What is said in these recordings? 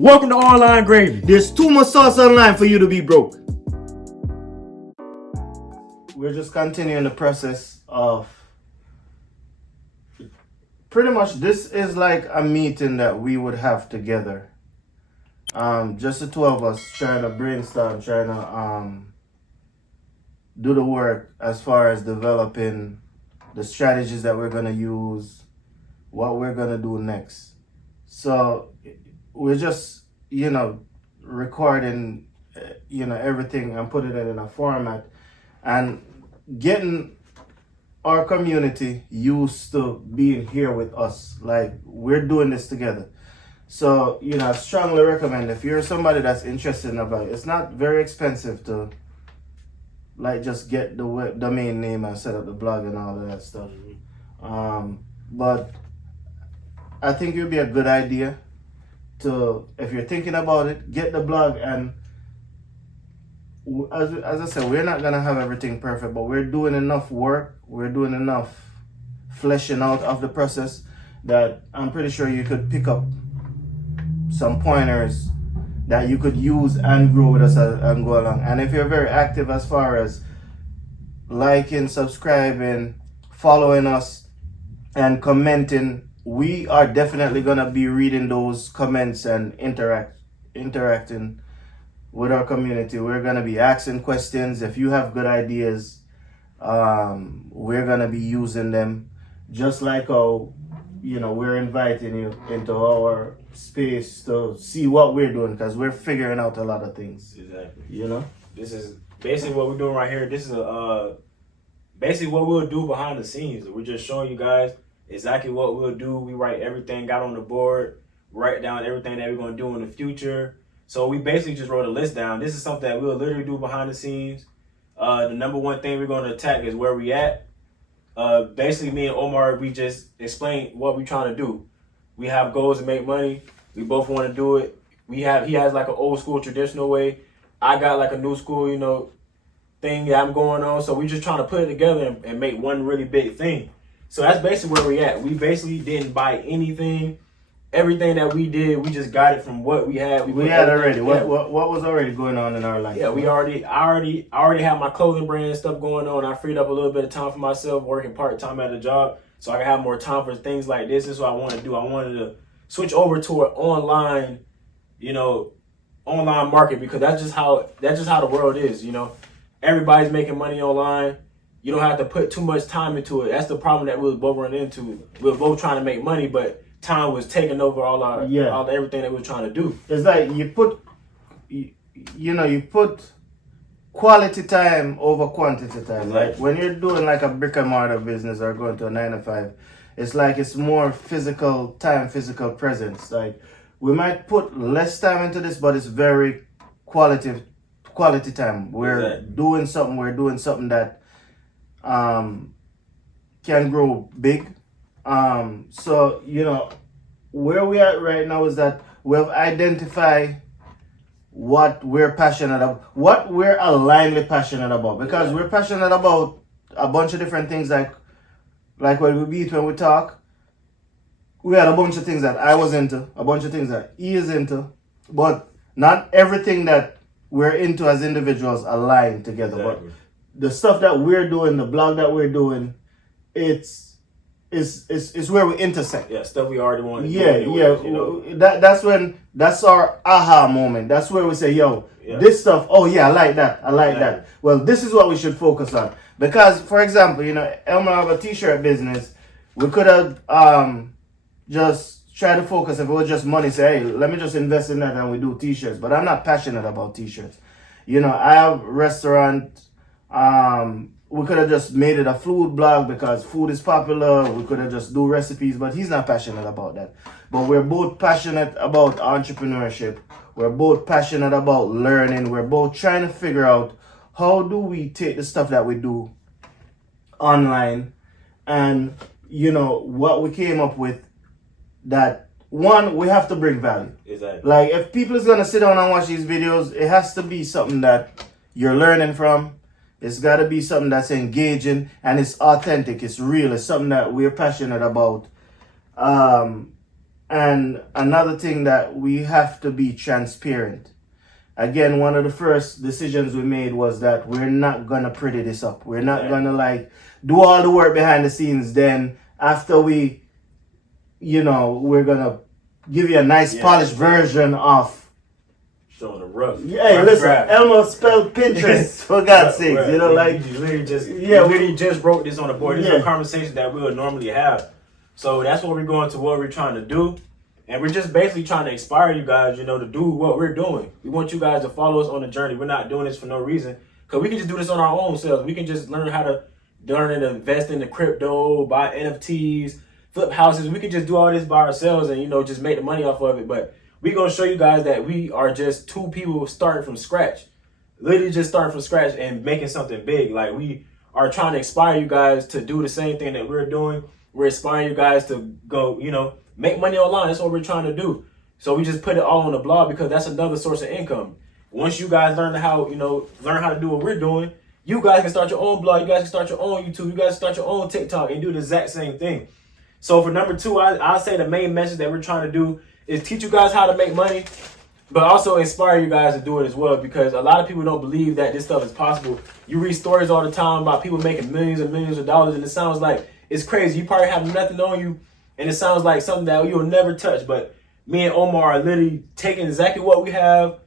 Welcome to Online Gravy. There's too much sauce online for you to be broke. We're just continuing the process of pretty much this is like a meeting that we would have together. Just the two of us trying to brainstorm, trying to do the work as far as developing the strategies that we're gonna use, what we're gonna do next. So we're just, recording, everything and putting it in a format and getting our community used to being here with us. Like, we're doing this together. So, I strongly recommend if you're somebody that's interested in about it, it's not very expensive to like just get the web domain name and set up the blog and all of that stuff. But I think it would be a good idea to, if you're thinking about it, get the blog. And as I said, we're not gonna have everything perfect, but we're doing enough work, we're doing enough fleshing out of the process that I'm pretty sure you could pick up some pointers that you could use and grow with us and go along. And if you're very active as far as liking, subscribing, following us, and commenting, we are definitely gonna be reading those comments and interacting with our community. We're gonna be asking questions. If you have good ideas, we're gonna be using them. Just like how, we're inviting you into our space to see what we're doing, because we're figuring out a lot of things. Exactly. This is basically what we're doing right here. This is basically what we'll do behind the scenes. We're just showing you guys exactly what we'll do. We write everything out on the board, write down everything that we're going to do in the future. So we basically just wrote a list down. This is something that we'll literally do behind the scenes. The number one thing we're going to attack is where we at. Basically, me and Omar, we just explain what we're trying to do. We have goals to make money. We both want to do it. He has like an old school traditional way. I got like a new school, thing that I'm going on. So we just trying to put it together and make one really big thing. So that's basically where we at. We basically didn't buy anything. Everything that we did, we just got it from what we had. We had already. What was already going on in our life? Yeah, I already have my clothing brand stuff going on. I freed up a little bit of time for myself, working part-time at a job, so I can have more time for things like this. This is what I want to do. I wanted to switch over to an online, online market, because that's just how the world is. Everybody's making money online. You don't have to put too much time into it. That's the problem that we was both running into. We were both trying to make money, but time was taking over all everything that we were trying to do. It's like you put quality time over quantity time. Exactly. Like when you're doing like a brick and mortar business or going to a 9 to 5, it's like it's more physical time, physical presence. Like we might put less time into this, but it's very quality time. We're doing something that can grow big. So where we are right now is that we have identified what we're passionate about, what we're alignedly passionate about, because we're passionate about a bunch of different things. Like when we meet, when we talk, we had a bunch of things that I was into, a bunch of things that he is into, but not everything that we're into as individuals align together. Exactly. But the stuff that we're doing, the blog that we're doing, it's where we intersect. Yeah, stuff we already want to do. That's our aha moment. That's where we say, this stuff, I like that. That. Well, this is what we should focus on. Because, for example, Elmer have a t-shirt business. We could have just try to focus. If it was just money, say, hey, let me just invest in that and we do t-shirts. But I'm not passionate about t-shirts. I have restaurant. We could have just made it a food blog because food is popular. We could have just do recipes, but he's not passionate about that. But we're both passionate about entrepreneurship. We're both passionate about learning. We're both trying to figure out how do we take the stuff that we do online and, what we came up with, that one, we have to bring value. Exactly. Like if people is going to sit down and watch these videos, it has to be something that you're learning from. It's got to be something that's engaging and it's authentic. It's real. It's something that we're passionate about. And another thing that we have to be transparent. Again, one of the first decisions we made was that we're not gonna pretty this up. We're not gonna like do all the work behind the scenes. Then after we, we're gonna give you a nice polished version of. Showing the rough. Hey, listen, Elmo spelled Pinterest for God's sakes. Right. We literally just wrote this on the board. These are conversations that we would normally have. So that's what we're going to, what we're trying to do. And we're just basically trying to inspire you guys, to do what we're doing. We want you guys to follow us on the journey. We're not doing this for no reason. Because we can just do this on our own selves. We can just learn how to invest in the crypto, buy NFTs, flip houses. We can just do all this by ourselves and, just make the money off of it. But we're going to show you guys that we are just two people starting from scratch. Literally just starting from scratch and making something big. Like, we are trying to inspire you guys to do the same thing that we're doing. We're inspiring you guys to go, make money online. That's what we're trying to do. So we just put it all on the blog because that's another source of income. Once you guys learn how to do what we're doing, you guys can start your own blog. You guys can start your own YouTube. You guys can start your own TikTok and do the exact same thing. So for number 2, I'll say the main message that we're trying to do is teach you guys how to make money, but also inspire you guys to do it as well, because a lot of people don't believe that this stuff is possible. You read stories all the time about people making millions and millions of dollars, and it sounds like it's crazy. You probably have nothing on you, and it sounds like something that you'll never touch. But me and Omar are literally taking exactly what we have,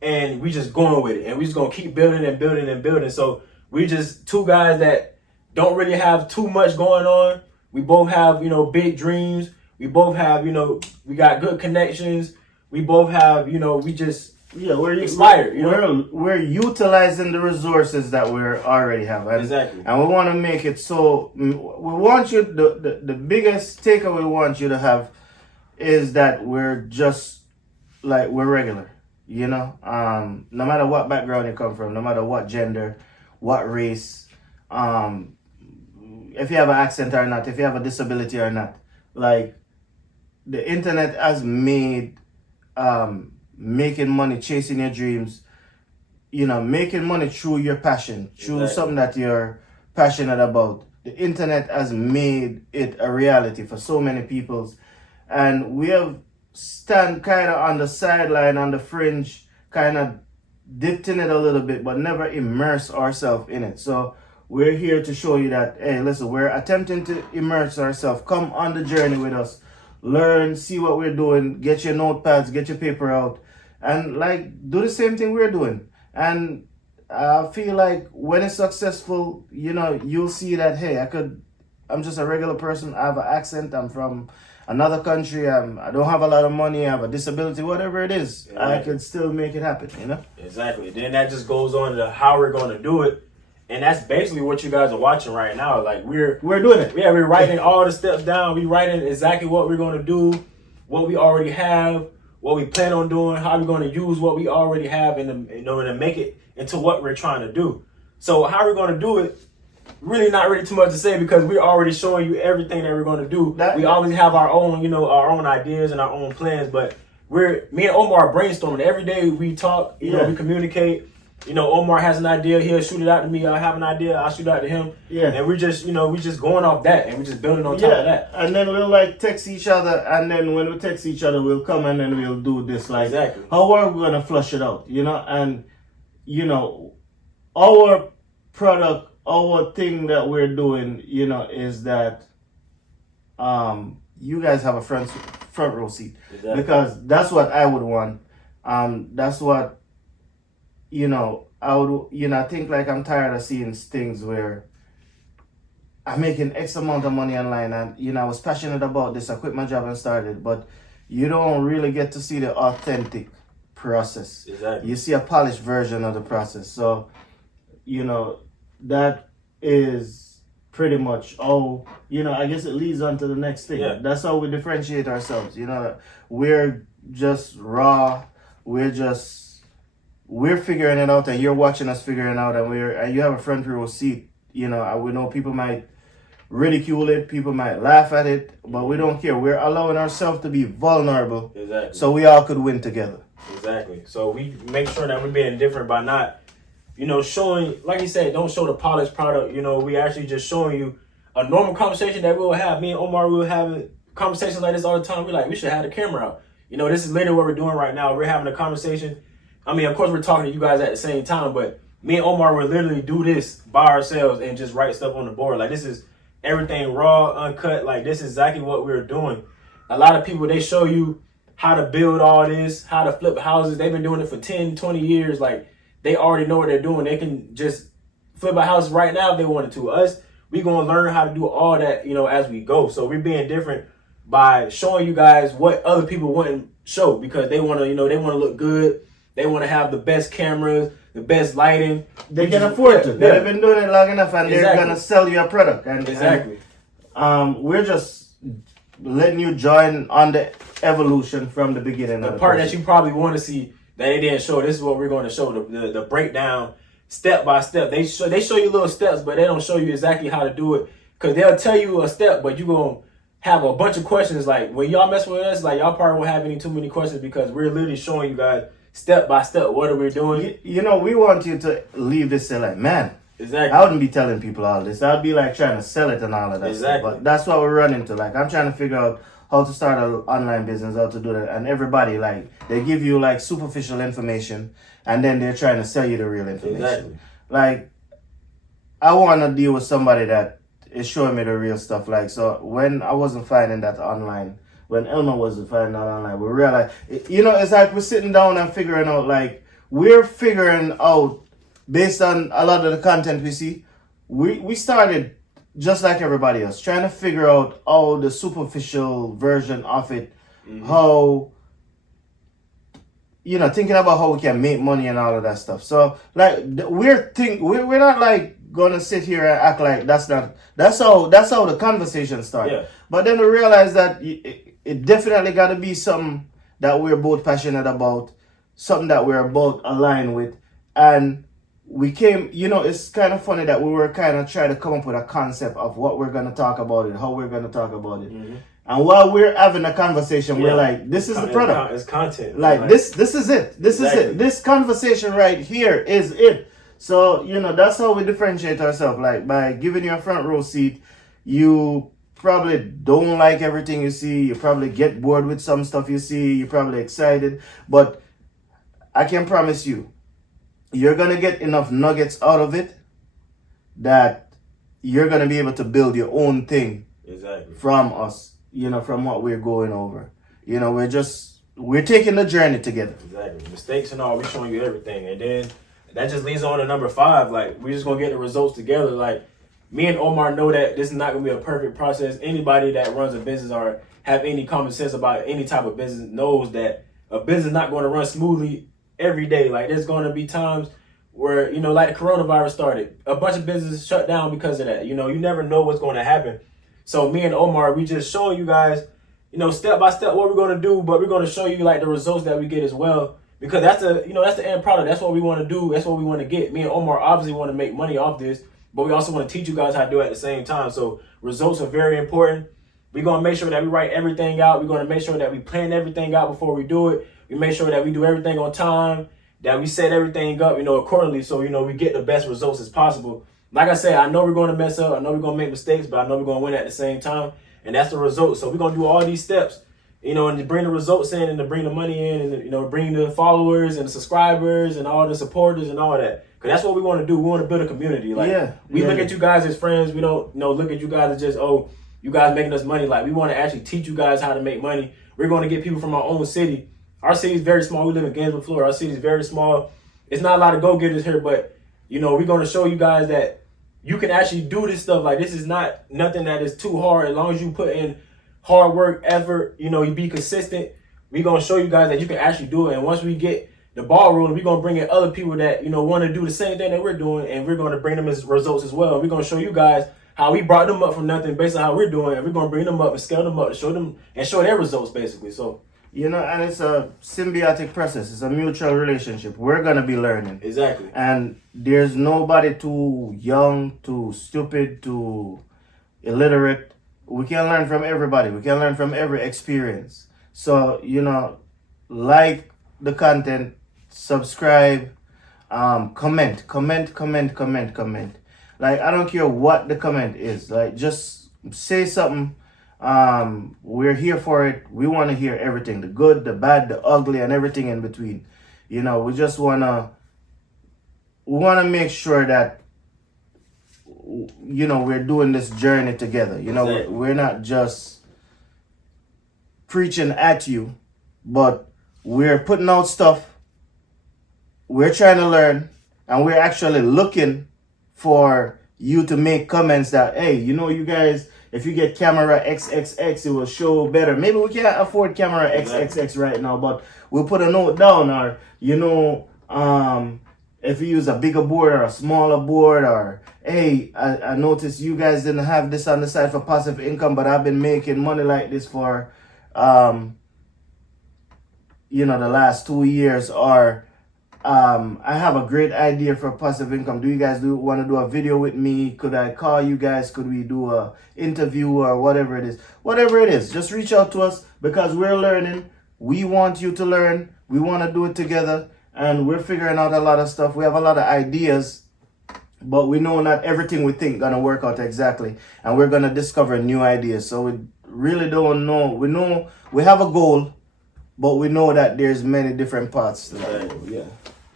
and we just going with it. And we just going to keep building and building and building. So we just two guys that don't really have too much going on. We both have, big dreams. We both have, we got good connections. We both have, we just we're inspired. We're utilizing the resources that we already have. Exactly. And we want to make it so, we want you, the biggest takeaway we want you to have is that we're just like, we're regular, no matter what background you come from, no matter what gender, what race, if you have an accent or not, if you have a disability or not. Like, the internet has made making money, chasing your dreams, making money through your passion, through something that you're passionate about. The internet has made it a reality for so many people. And we have stand kind of on the sideline, on the fringe, kind of dipped in it a little bit, but never immerse ourselves in it. So we're here to show you that, hey, listen, we're attempting to immerse ourselves. Come on the journey with us. Learn, see what we're doing, get your notepads, get your paper out, and do the same thing we're doing. And I feel like when it's successful, you'll see that, hey, I'm just a regular person. I have an accent. I'm from another country. I don't have a lot of money. I have a disability, whatever it is. Yeah. I could still make it happen, Exactly. Then that just goes on to how we're going to do it. And that's basically what you guys are watching right now. Like, we're doing it. Yeah, we're writing all the steps down. We're writing exactly what we're going to do, what we already have, what we plan on doing, how we're going to use what we already have in order to make it into what we're trying to do. So how we're going to do it, really not really too much to say, because we're already showing you everything that we're going to do. We always have our own, our own ideas and our own plans, but me and Omar are brainstorming. Every day we talk, we communicate. Omar has an idea, he'll shoot it out to me. I have an idea, I'll shoot it out to him. Yeah. And we're just, we're just going off that, and we're just building on top of that. And then we'll text each other, and then when we text each other, we'll come and then we'll do this. Exactly. How are we gonna flush it out? And our product, our thing that we're doing, is that you guys have a front row seat. Exactly. Because that's what I would want. That's what I would, I think I'm tired of seeing things where I'm making X amount of money online and, I was passionate about this, I quit my job and started, but you don't really get to see the authentic process. Exactly. You see a polished version of the process. So, that is pretty much all, I guess it leads on to the next thing. Yeah. That's how we differentiate ourselves. We're just raw. We're figuring it out, and you're watching us figuring it out, and you have a front row seat. We know people might ridicule it, people might laugh at it, but we don't care. We're allowing ourselves to be vulnerable. Exactly. So we all could win together. Exactly. So we make sure that we're being different by not, showing, like you said, don't show the polished product. We actually just showing you a normal conversation that we'll have. Me and Omar will have it conversations like this all the time. We're like, we should have the camera out. You know, this is literally what we're doing right now. We're having a conversation. I mean, of course, we're talking to you guys at the same time, but me and Omar will literally do this by ourselves and just write stuff on the board. Like, this is everything raw, uncut. Like, this is exactly what we're doing. A lot of people, they show you how to build all this, how to flip houses. They've been doing it for 10, 20 years. Like, they already know what they're doing. They can just flip a house right now if they wanted to. Us, we're going to learn how to do all that, you know, as we go. So we're being different by showing you guys what other people wouldn't show, because they want to, you know, they want to look good. They want to have the best cameras, the best lighting. They can afford to. They've been doing it long enough, and they're going to sell you a product. And, exactly. And, we're just letting you join on the evolution from the beginning. The part that you probably want to see that they didn't show, this is what we're going to show, the breakdown step by step. They show you little steps, but they don't show you exactly how to do it, because they'll tell you a step, but you're going to have a bunch of questions. Like, when y'all mess with us, like, y'all probably won't have too many questions, because we're literally showing you guys step by step what are we doing. You know, we want you to leave this and like, man, exactly. I wouldn't be telling people all this. I'd be like trying to sell it and all of that stuff. But that's what we're running to. Like, I'm trying to figure out how to start an online business, how to do that. And everybody, like, they give you like superficial information, and then they're trying to sell you the real information. Exactly. Like, I want to deal with somebody that is showing me the real stuff. Like, so when I wasn't finding that online, when Elmer wasn't finding that online, we realized, you know, it's like we're sitting down and figuring out, like, we're figuring out based on a lot of the content we see. We started just like everybody else, trying to figure out all the superficial version of it, how, you know, thinking about how we can make money and all of that stuff. So, like, we're not like gonna sit here and act like that's how the conversation started. Yeah. But then we realized that it definitely got to be something that we're both passionate about, something that we're both aligned with. And we came, you know, it's kind of funny that we were kind of trying to come up with a concept of what we're going to talk about it, how we're going to talk about it. And while we're having a conversation, we're like, this is the product. It's content. Like, this is it. This is it. This conversation right here is it. So, you know, that's how we differentiate ourselves. Like, by giving you a front row seat, you probably don't like everything you see. You probably get bored with some stuff you see. You're probably excited. But I can promise you, you're going to get enough nuggets out of it that you're going to be able to build your own thing from us, you know, from what we're going over. You know, we're taking the journey together. Exactly. Mistakes and all, we're showing you everything. And then that just leads on to number 5. Like, we're just going to get the results together. Like, me and Omar know that this is not going to be a perfect process. Anybody that runs a business or have any common sense about any type of business knows that a business is not going to run smoothly every day. Like, there's going to be times where, you know, like the coronavirus started, a bunch of businesses shut down because of that. You know, you never know what's going to happen. So me and Omar, we just showing you guys, you know, step by step what we're going to do, but we're going to show you like the results that we get as well, because that's the end product. That's what we want to do. That's what we want to get. Me and Omar obviously want to make money off this, but we also want to teach you guys how to do it at the same time. So results are very important. We're going to make sure that we write everything out. We're going to make sure that we plan everything out before we do it. We make sure that we do everything on time, that we set everything up, you know, accordingly, so, you know, we get the best results as possible. Like I said, I know we're going to mess up. I know we're going to make mistakes, but I know we're going to win at the same time. And that's the result. So we're going to do all these steps, you know, and to bring the results in and to bring the money in and, you know, bring the followers and the subscribers and all the supporters and all that. Because that's what we want to do. We want to build a community. Like, we look at you guys as friends. We don't, you know, look at you guys as just, oh, you guys making us money. Like, we want to actually teach you guys how to make money. We're going to get people from our own city. Our city is very small. We live in Gainesville, Florida. Our city is very small. It's not a lot of go-getters here, but, you know, we're going to show you guys that you can actually do this stuff. Like, this is not nothing that is too hard. As long as you put in hard work, effort, you know, you be consistent, we're going to show you guys that you can actually do it. And once we get the ball rolling, we're going to bring in other people that, you know, want to do the same thing that we're doing, and we're going to bring them as results as well. We're going to show you guys how we brought them up from nothing based on how we're doing, and we're going to bring them up and scale them up to show them and show their results, basically. So, you know, and it's a symbiotic process. It's a mutual relationship. We're going to be learning. Exactly. And there's nobody too young, too stupid, too illiterate. We can learn from everybody. We can learn from every experience. So, you know, like the content, subscribe, comment. Like, I don't care what the comment is. Like, just say something We're here for it. We want to hear everything, the good, the bad, the ugly, and everything in between. You know, we just wanna make sure that, you know, we're doing this journey together. You know, Exactly. we're not just preaching at you, but we're putting out stuff. We're trying to learn, and we're actually looking for you to make comments that, hey, you know, you guys, if you get camera XXX, it will show better. Maybe we can't afford camera XXX right now, but we'll put a note down, or, you know, if you use a bigger board or a smaller board, or, hey, I noticed you guys didn't have this on the side for passive income, but I've been making money like this for, you know, the last 2 years, or I have a great idea for passive income. Do you guys want to do a video with me? Could I call you guys? Could we do a interview or whatever it is? Whatever it is, just reach out to us, because we're learning. We want you to learn. We want to do it together, and we're figuring out a lot of stuff. We have a lot of ideas, but we know not everything we think gonna work out exactly, and we're gonna discover new ideas. So we really don't know. We know we have a goal, but we know that there's many different paths to that goal. Yeah.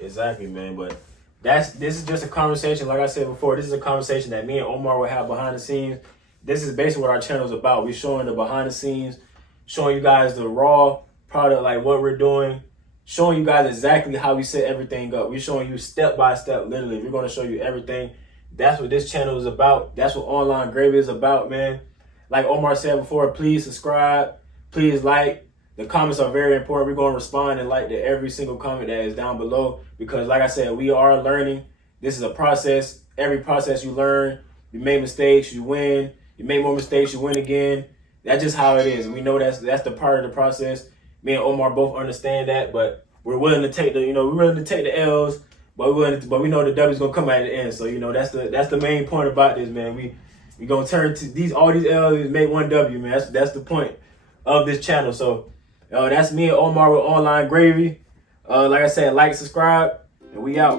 Exactly, man. But this is just a conversation. Like I said before, this is a conversation that me and Omar will have behind the scenes. This is basically what our channel is about. We're showing the behind the scenes, showing you guys the raw product, like what we're doing, showing you guys exactly how we set everything up. We're showing you step by step, literally. We're going to show you everything. That's what this channel is about. That's what Online Gravy is about, man. Like Omar said before, please subscribe, please like. The comments are very important. We're going to respond and like to every single comment that is down below, because like I said, we are learning. This is a process. Every process you learn. You make mistakes, you win. You make more mistakes, you win again. That's just how it is. And we know that's the part of the process. Me and Omar both understand that, but we're willing to take the L's, but we know the W's gonna come at the end. So, you know, that's the main point about this, man. We gonna turn to all these L's and make one W, man. That's the point of this channel. So that's me and Omar with Online Gravy. Like I said, like, subscribe, and we out.